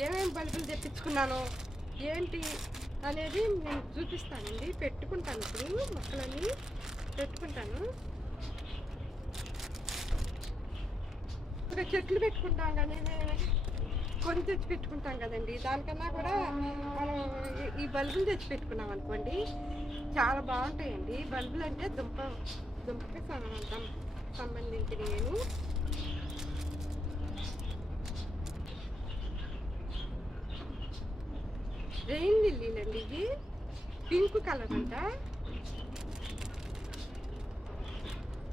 ఏమేమి బల్బులు తెప్పించుకున్నాను ఏంటి అనేది నేను చూపిస్తానండి. పెట్టుకుంటాను ఇప్పుడు మొక్కలన్నీ పెట్టుకుంటాను. ఒక చెట్లు పెట్టుకుంటాం కానీ కొని తెచ్చి పెట్టుకుంటాం కదండి. దానికన్నా కూడా మనం ఈ- బల్బులు తెచ్చి పెట్టుకున్నాం అనుకోండి చాలా బాగుంటాయండి. బల్బులు అంటే దుంప దుంపకి సం- సంబంధించిన నేను రెయిన్ లిల్లీలండి ఇది. పింక్ కలర్ అంట.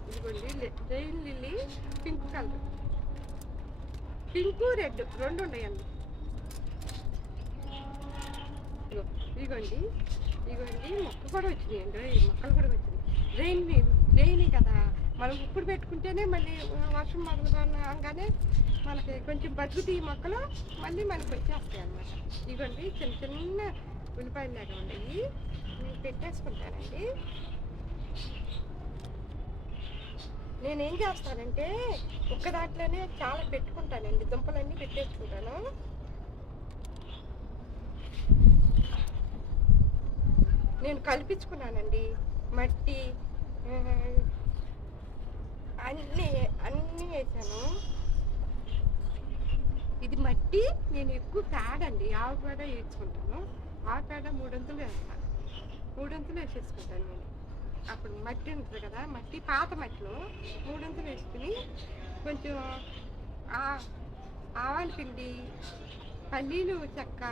ఇదిగోండి rain lily pink colour. Pink red రెండు ఉన్నాయండి. ఇదిగోండి ఇదిగోండి మొక్క కూడా వచ్చినాయండి ఈ మొక్కలు కూడా వచ్చినాయి. రెయిన్ రెయిన్ కదా. మనం ఇప్పుడు పెట్టుకుంటేనే మళ్ళీ వర్షం మొదలు కాగానే మనకి కొంచెం బతుకుతాయి ఈ మొక్కలు మళ్ళీ మనకి వచ్చేస్తాయి అన్నమాట. ఇవ్వండి చిన్న చిన్న ఉల్లిపాయలు లాగా ఉన్నాయి నేను పెట్టేసుకుంటానండి. నేనేం చేస్తానంటే ఒక్క దాంట్లోనే చాలా పెట్టుకుంటానండి దుంపలన్నీ పెట్టేసుకుంటాను. నేను కల్పించుకున్నానండి మట్టి అన్నీ అన్నీ వేసాను. ఇది మట్టి నేను ఎక్కువ పేడ అండి. ఆవు పేడ వేసుకుంటాను. ఆవు పేడ మూడొంతులు వేస్తాను మూడొంతులు వేసేసుకుంటాను నేను. అప్పుడు మట్టి ఉంటుంది కదా మట్టి పాత మట్టిలో మూడొంతులు వేసుకుని కొంచెం ఆ- ఆవాల పిండి పల్లీలు చెక్క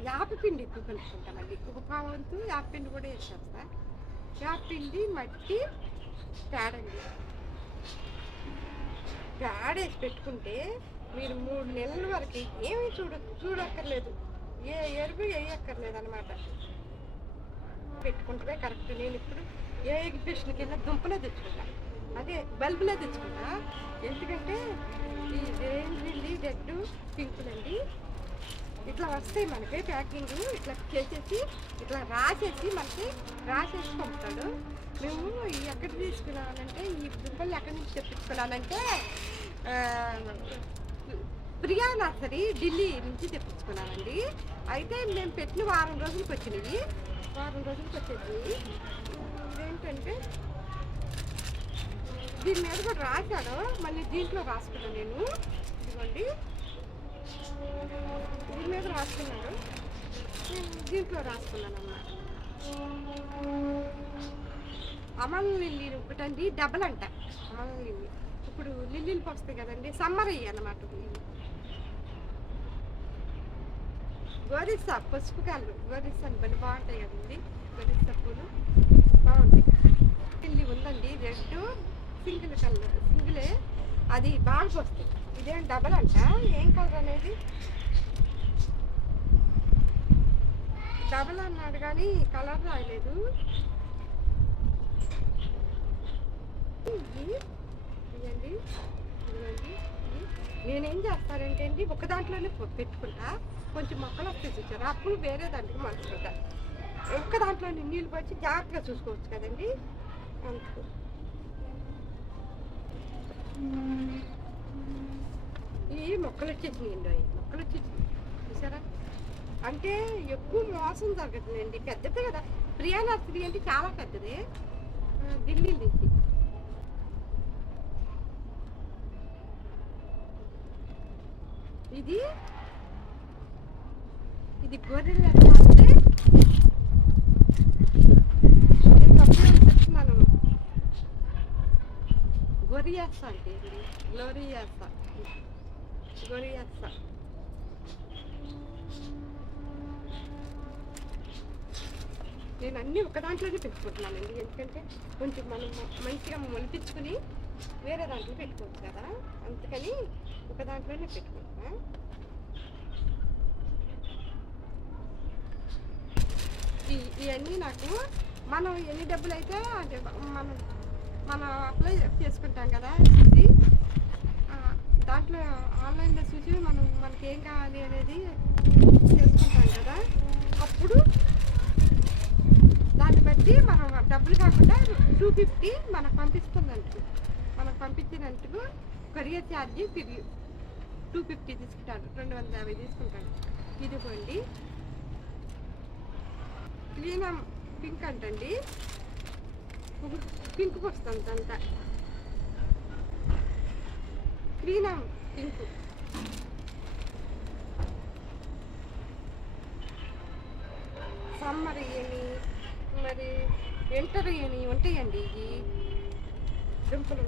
యాపపిండి ఎక్కువ కలుపుకుంటామండి ఒక పావంతు యాపపిండి కూడా వేసేస్తా. యాపపిండి మట్టి పేడండి పేడ వేసి పెట్టుకుంటే మీరు మూడు నెలల వరకు ఏమీ చూడ చూడక్కర్లేదు. ఏ ఎరువు వేయక్కర్లేదు అనమాట పెట్టుకుంటే కరెక్ట్. నేను ఇప్పుడు ఏ ఎగ్జిబిషన్కి వెళ్ళినా దుంపలే తెచ్చుకుంటా. అదే బల్బులే తెచ్చుకున్నా ఎందుకంటే ఈ రేంజ్ రెడ్ పింకులండి ఇట్లా వస్తాయి మనకి ప్యాకింగ్. ఇట్లా చేసేసి ఇట్లా రాసేసి మనకి రాసేసి పంపుతాడు. మేము ఎక్కడ తీసుకున్నామంటే ఈ దుంపలు ఎక్కడి నుంచి తెప్పించుకున్నానంటే ప్రియా నర్సరీ ఢిల్లీ నుంచి తెప్పించుకున్నానండి అయితే మేము పెట్టిన వారం రోజులకి వచ్చినాయి వారం రోజులకి వచ్చేది ఇదేంటంటే దీని మీద కూడా రాశాడు. మళ్ళీ దీంట్లో రాసుకున్నాను నేను. ఇదిగోండి. దీని మీద రాసుకున్నాడు. దీంట్లో రాసుకున్నాను అన్నమాట. అమల్ లిల్లీ ఒకటండి. డబల్ అంట. అమల్ లిల్లీ. ఇప్పుడు లిల్లీలు వస్తాయి కదండి. సమ్మర్ అయ్యి అన్నమాట. గోరిస్సా పసుపు కళ్ళు గోరిసా అని బలి బాగుంటాయి కదండి. గోరిస్సా పూలు బాగుంటాయి. పిల్లి ఉందండి రెడ్ సింగిల్ కలర్ సింగిలే. అది బాగా వస్తుంది ఇదేం డబల్ అంట? ఏం కలర్ అనేది? డబల్ అన్నాడు కానీ కలర్ రాయలేదు. ఇదండి ఇవ్వండి ఇవ్వండి నేనేం చేస్తానంటే అండి ఒక దాంట్లోనే పెట్టుకుంటా కొంచెం మొక్కలు వస్తాయి చూసారా? అప్పుడు వేరే దాంట్లో మార్చుకుంటా. ఒక్క దాంట్లోనే నీళ్ళు పచ్చి జాగ్రత్తగా చూసుకోవచ్చు కదండి? అందుకు ఈ మొక్కలు వచ్చేసినాయండి అవి మొక్కలు వచ్చేసినాయి. చూసారా? అంటే ఎక్కువ మోసం జరుగుతుందండి పెద్దది కదా. ప్రియా నర్సరీ అంటే చాలా పెద్దది. ఢిల్లీ నుంచి ఇది? ఇది గొర్రెలు ఎట్లా అంటే మనం? తప్పుగా చెప్తున్నాను గొరియాస అంటే గ్లోరియాస గొరియాస నేను అన్నీ ఒక దాంట్లోనే పెట్టుకుంటున్నానండి ఎందుకంటే కొంచెం మనం మంచిగా మొలిపించుకుని వేరే దాంట్లో పెట్టుకోవచ్చు కదా? అందుకని ఒక దాంట్లోనే పెట్టుకుంటాను ఈ- ఇవన్నీ నాకు మనం ఎన్ని డబ్బులు అయితే అంటే మనం మనం అప్లై చేసుకుంటాం కదా చూసి దాంట్లో ఆన్లైన్లో చూసి మనం మనకి ఏం కావాలి అనేది చేసుకుంటాం కదా. అప్పుడు దాన్ని బట్టి మనం డబ్బులు కాకుండా టూ ఫిఫ్టీ మనకు పంపిస్తున్నందుకు మనకు పంపించినందుకు కొరియర్ ఛార్జీ తిరిగి టూ ఫిఫ్టీ తీసుకుంటాను రెండు వందల యాభై తీసుకుంటాను. ఇదిగోండి. క్లీన్ పింక్ అంటండి. పింక్ వస్తుంది అంతా. Clean pink. సమ్మర్ ఏమి? మరి వింటర్ ఏమి? ఉంటాయండి ఇవి. డింపులు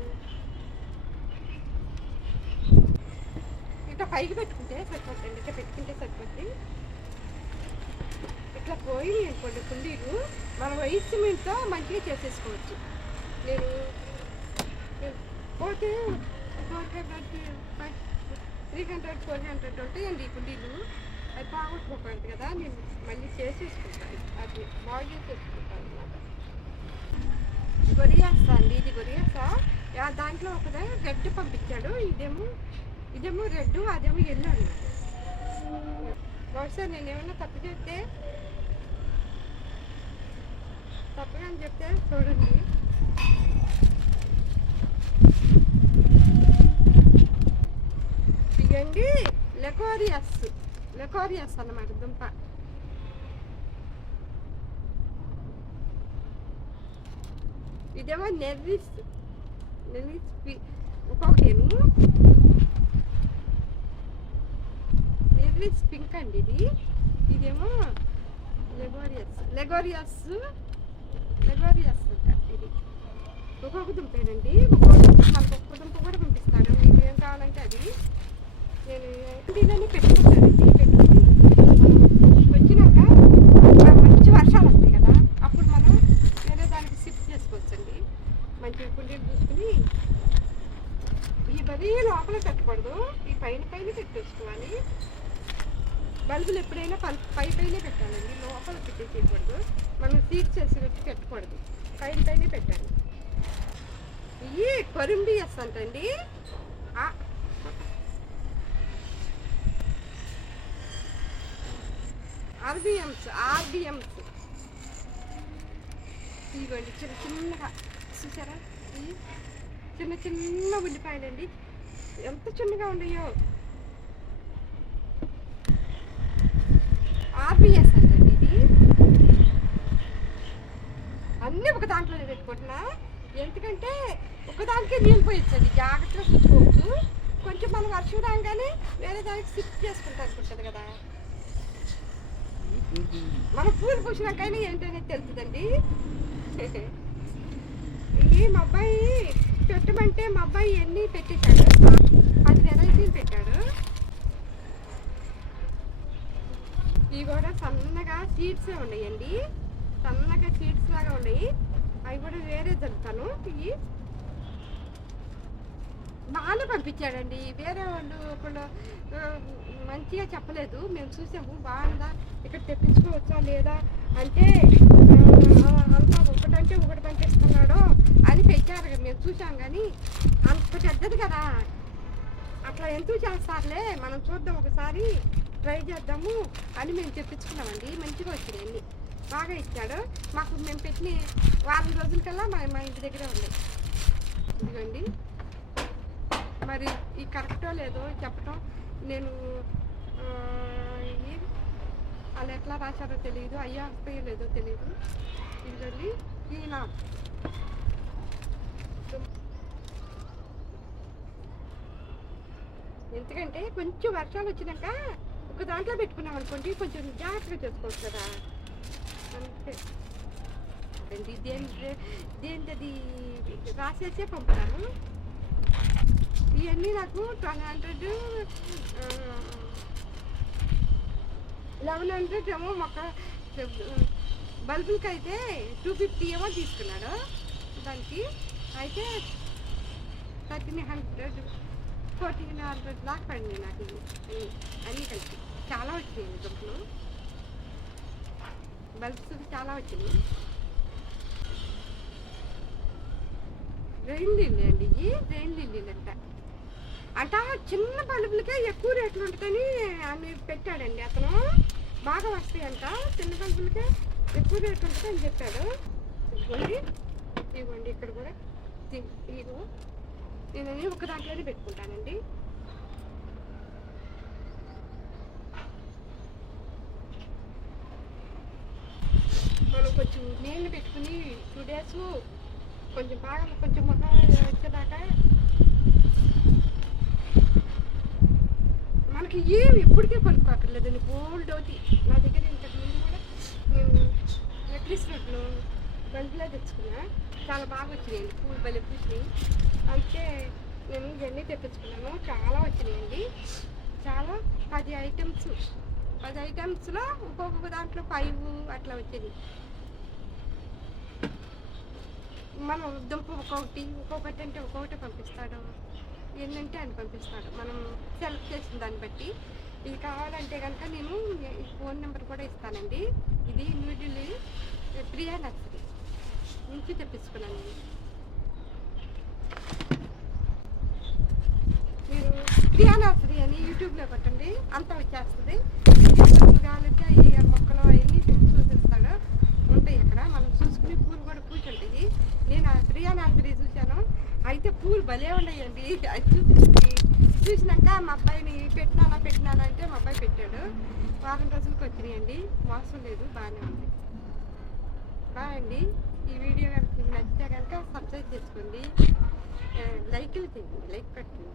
ఇట్లా పైకి పెట్టుకుంటే సరిపోతుంది ఇట్లా పెట్టుకుంటే సరిపోతుంది ఇట్లా పోయి కొన్ని కుండీలు మన వైట్ మంచిగా చేసేసుకోవచ్చు. నేను పోతే four hundred three hundred four hundred ఉంటాయండి ఈ కుండీలు. అది బాగొట్టుకోకూడదు కదా నేను మళ్ళీ చేసేసుకుంటాను. అది బాగా చేసేసుకుంటాను అన్నమాట. గొరియాసా అండి ఇది గొరియాసా. దాంట్లో ఒకదే గడ్డి పంపించాడు. ఇదేమో ఇదేమో రెడ్ అదేమో ఎల్లో అన్నమాట బహుశా నేను ఏమైనా తప్పు చెప్తే తప్పుగా అని చెప్తే చూడండి. ఇదండి లెకోరియస్ లెకోరియస్ అన్నమాట దుంప. ఇదేమో నెర్రిస్ నెర్రిస్ ఏమో ఇంకొకటేమో పింక్ అండి ఇది. ఇదేమో లెగోరియస్ లెగోరియస్ లెగోరియస్ ఇది. ఒక్కొక్క దుంపేనండి ఒక్కొక్క మనకు దుంప కూడా పంపిస్తాను. మీకు ఏం కావాలంటే అది. నేను దీనిని పెట్టుకుంటానండి. పెట్టుకుని మనం వచ్చినాక ఆ మంచి వర్షాలు వస్తాయి కదా అప్పుడు మనం వేరే దానికి షిఫ్ట్ చేసుకోవచ్చండి మంచి కుండీలు చూసుకుని ఈ మరీ లోపల పెట్టకూడదు ఈ పైన పైన పెట్టేసుకోవాలి బల్బులు ఎప్పుడైనా పల్- పై పైనే పెట్టాలండి లోపల పెట్టేసేయకూడదు మనం సీట్ చేసేటట్టు పెట్టకూడదు పైన పైనే పెట్టాలి ఇవి కొరింబియస్ అంటండి. ఆర్బిఎంస్ ఆర్బిఎంస్. ఇదిగోండి చిన్న చిన్నగా చూసారా? ఇవి చిన్న చిన్న ఉల్లిపాయలండి. ఎంత చిన్నగా ఉన్నాయో. ఆర్బిఎస్ అంటండి ఇది. అన్నీ ఒక దాంట్లో పెట్టుకుంటున్నా. ఎందుకంటే ఒకదానికే నీళ్ళు పోయించండి జాగ్రత్తగా చూసుకోవచ్చు. కొంచెం మనం వర్షం రాగానే వేరే దానికి షిఫ్ట్ చేసుకుంటా అనుకుంటుంది కదా. మన పూలు పూసినాకైనా ఏంటనేది తెలుస్తుందండి. ఈ మా అబ్బాయి పెట్టమంటే మా అబ్బాయి ఎన్ని పెట్టేశాడు పది వెరైటీలు పెట్టాడు. ఇవి కూడా సన్నగా సీడ్సే ఉన్నాయండి. సన్నగా సీడ్స్ లాగా ఉన్నాయి. అవి కూడా వేరే జరుగుతాను ఇవి బాగానే పంపించాడండి. వేరే వాళ్ళు ఒకళ్ళు మంచిగా చెప్పలేదు. మేము చూసాము బాగుందా? ఇక్కడ తెప్పించుకోవచ్చా లేదా? అంటే ఆ, అంతా ఒకటంటే ఒకటి పంపిస్తున్నాడు అని పెట్టారు కదా, మేము చూసాం కానీ అంత పెద్దది కదా. అట్లా ఎందుకు చేస్తారులే? మనం చూద్దాం ఒకసారి ట్రై చేద్దాము అని మేము తెప్పించుకున్నామండి. మంచిగా వచ్చినాయి అన్ని బాగా ఇచ్చాడు. మాకు మేము పెట్టిన వారం రోజులకల్లా మా మా ఇంటి దగ్గరే ఉన్నాయి ఇదిగోండి. మరి ఈ కరెక్టో లేదో చెప్పటం నేను వాళ్ళు ఎట్లా రాశారో తెలియదు అయ్యా వస్తాయో లేదో తెలియదు ఇదిగోండి ఈయన ఎందుకంటే కొంచెం వర్షాలు వచ్చినాక ఒక దాంట్లో పెట్టుకున్నాం అనుకోండి కొంచెం జాగ్రత్తగా చేసుకోవచ్చు కదా. అంతే. అండి దేని దేనిది రాసేసే పంపుతాను. ఇవన్నీ నాకు ట్వెల్వ్ హండ్రెడ్ లెవెన్ హండ్రెడ్ ఏమో మొక్క బల్బులకి అయితే టూ ఫిఫ్టీ ఏమో తీసుకున్నాడు. దానికి అయితే థర్టీన్ హండ్రెడ్ ఫోర్టీన్ హండ్రెడ్ దాకా పడింది నాకు అన్నీ కలిసి కలిపి. చాలా వచ్చినాయి డబ్బులు బల్బ్స్ చాలా వచ్చినాయి. రెండు లిల్లీ అండి ఇవి రెండు లిల్లీలు అంట. అంట చిన్న బల్బులకే ఎక్కువ రేట్లు ఉంటుందని అని పెట్టాడండి అతను. బాగా వస్తాయి అంట చిన్న బల్బులకే ఎక్కువ రేట్లు ఉంటుంది అని చెప్పాడు. ఇదిగోండి. ఇవ్వండి ఇక్కడ కూడా. ఇదిగో. నేను ఒక దాంట్లోనే పెట్టుకుంటానండి. మనం కొంచెం నీళ్ళు పెట్టుకుని టూ డేస్ కొంచెం బాగా కొంచెం మొక్క వచ్చేదాకా మనకి ఏమి ఎప్పటికే అని గోల్డ్ ఒకటి నా దగ్గర ఇంతకు ముందు కూడా నేను నెక్లెస్ రోడ్లు గంటలో తెచ్చుకున్నా. చాలా బాగా వచ్చినాయండి. పూలు బలి పూసినాయి. అయితే మేము ఇవన్నీ తెప్పించుకున్నాము. చాలా వచ్చినాయండి. చాలా పది ఐటమ్స్ పది ఐటమ్స్లో ఒక్కొక్క దాంట్లో ఫైవ్ అట్లా వచ్చింది. మనం దుంప ఒక్కొక్కటి ఒక్కొక్కటి అంటే ఒక్కొక్కటి పంపిస్తాడు. ఏంటంటే అని పంపిస్తాడు. మనం సెలెక్ట్ చేసిన దాన్ని బట్టి. ఇది కావాలంటే కనుక నేను ఈ ఫోన్ నెంబర్ కూడా ఇస్తానండి. ఇది న్యూఢిల్లీ ప్రియా నర్సరీ నుంచి తెప్పించుకున్నాను. మీరు ప్రియా నర్సరీ అని యూట్యూబ్లో కొట్టండి. అంతా వచ్చేస్తుంది. కావాలంటే ఈ మొక్కలు అవన్నీ చూపిస్తాడు. ఉంటాయి ఇక్కడ మనం చూసుకుని పూలు కూడా పూసి ఉంటాయి నేను ఆ ప్రియా నర్సరీ చూశాను అయితే పూలు భలే ఉన్నాయండి. అది చూపించి చూసినాక మా అబ్బాయిని పెట్టినానా పెట్టినానా అంటే మా అబ్బాయి పెట్టాడు. వారం రోజులకు వచ్చినాయండి. మోసం లేదు బాగానే ఉంది. బాగండి ఈ వీడియో కనుక నచ్చితే కనుక సబ్స్క్రైబ్ చేసుకోండి. ఆ, లైక్లు చేయండి లైక్ పెట్టండి.